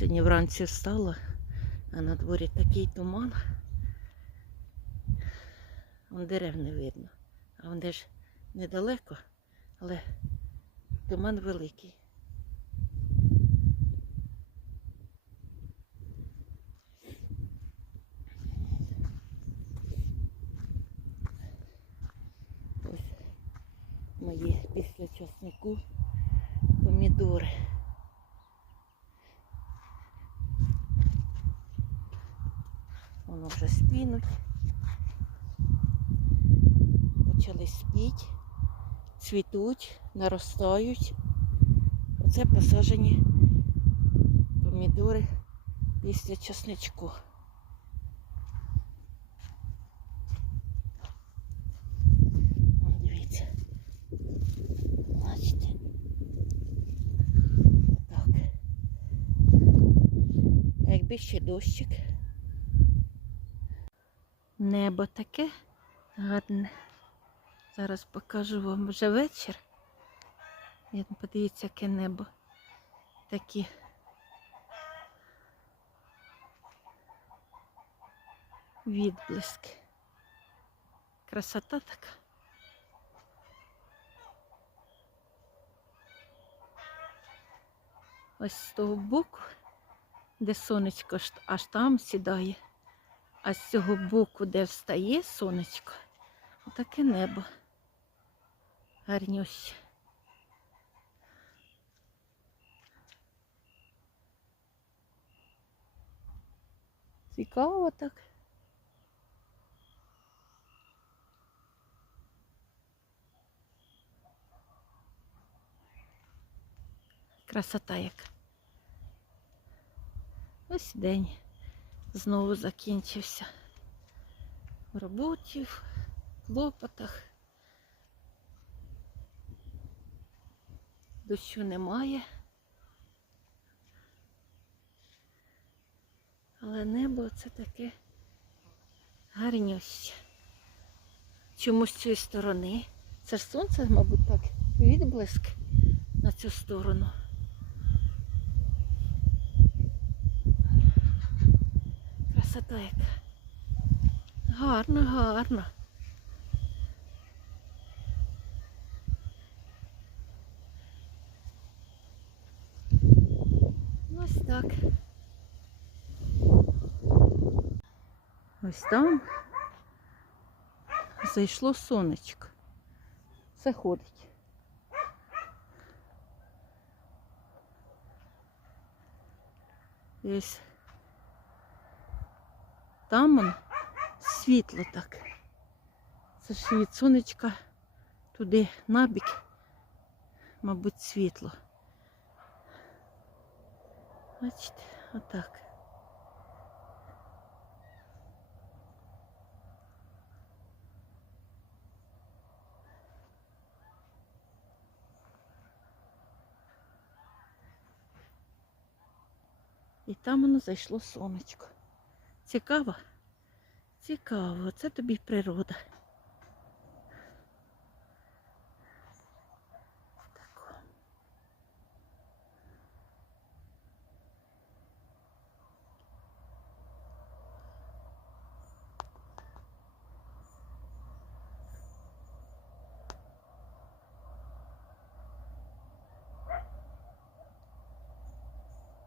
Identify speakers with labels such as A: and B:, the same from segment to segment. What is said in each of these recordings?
A: Сьогодні вранці встала, а на дворі такий туман. Вон дерев не видно. А вони ж недалеко, але туман великий. Ось мої після часнику помідори. Вже спінуть. Почали спіть, цвітуть, наростають. Оце посаджені помідори після часничку. Дивіться. Бачите? Так. Якби ще дощик. Небо таке гарне. Зараз покажу вам вже вечір. Подивіться, яке небо. Такі. Відблиски. Красота така. Ось з того боку, де сонечко аж там сідає. А з цього боку, де встає сонечко, таке небо. Гарнюще. Цікаво так. Красота яка. Ось день знову закінчився. В роботі, в клопотах. Дощу немає. Але небо це таке гарнюще. Чомусь з цієї сторони. Це ж сонце, мабуть, так, відблиск на цю сторону. Красота яка. Гарно, гарно. Ось так. Ось там зайшло сонечко. Заходить. І ось там он світло так. Це ж від сонечка туди набік, мабуть, світло. Бачите, отак. І там воно зайшло сонечко. Цікаво? Цікаво, це тобі природа.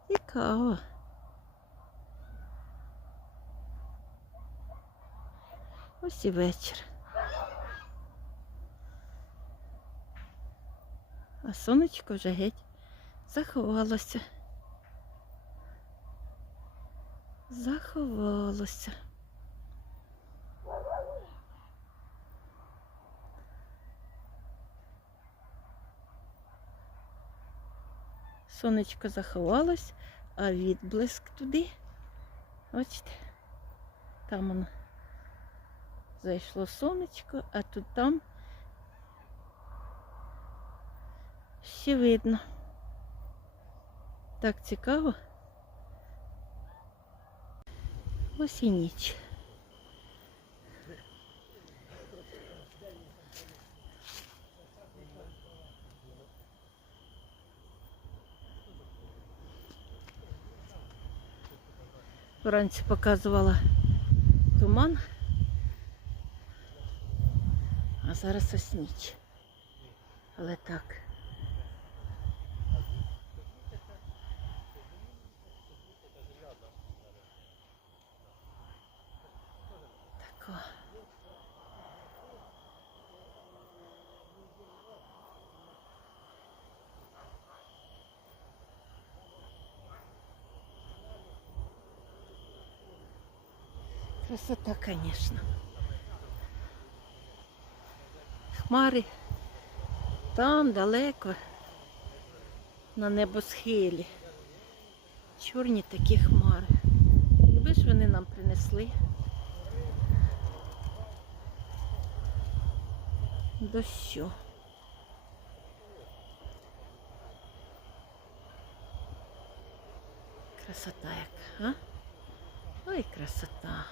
A: Цікаво. Ось і вечір. А сонечко вже геть заховалося. Заховалося. Сонечко заховалось, а відблиск туди. Бачите, там воно зайшло сонечко, а тут там ще видно. Так цікаво. Ось і ніч. Вранці показувала туман. Зараз ось ніч. Але так. Красота, конечно. Хмари там далеко на небосхилі. Чорні такі хмари. Якби ж вони нам принесли дощу. Красота яка, а? Ой, красота.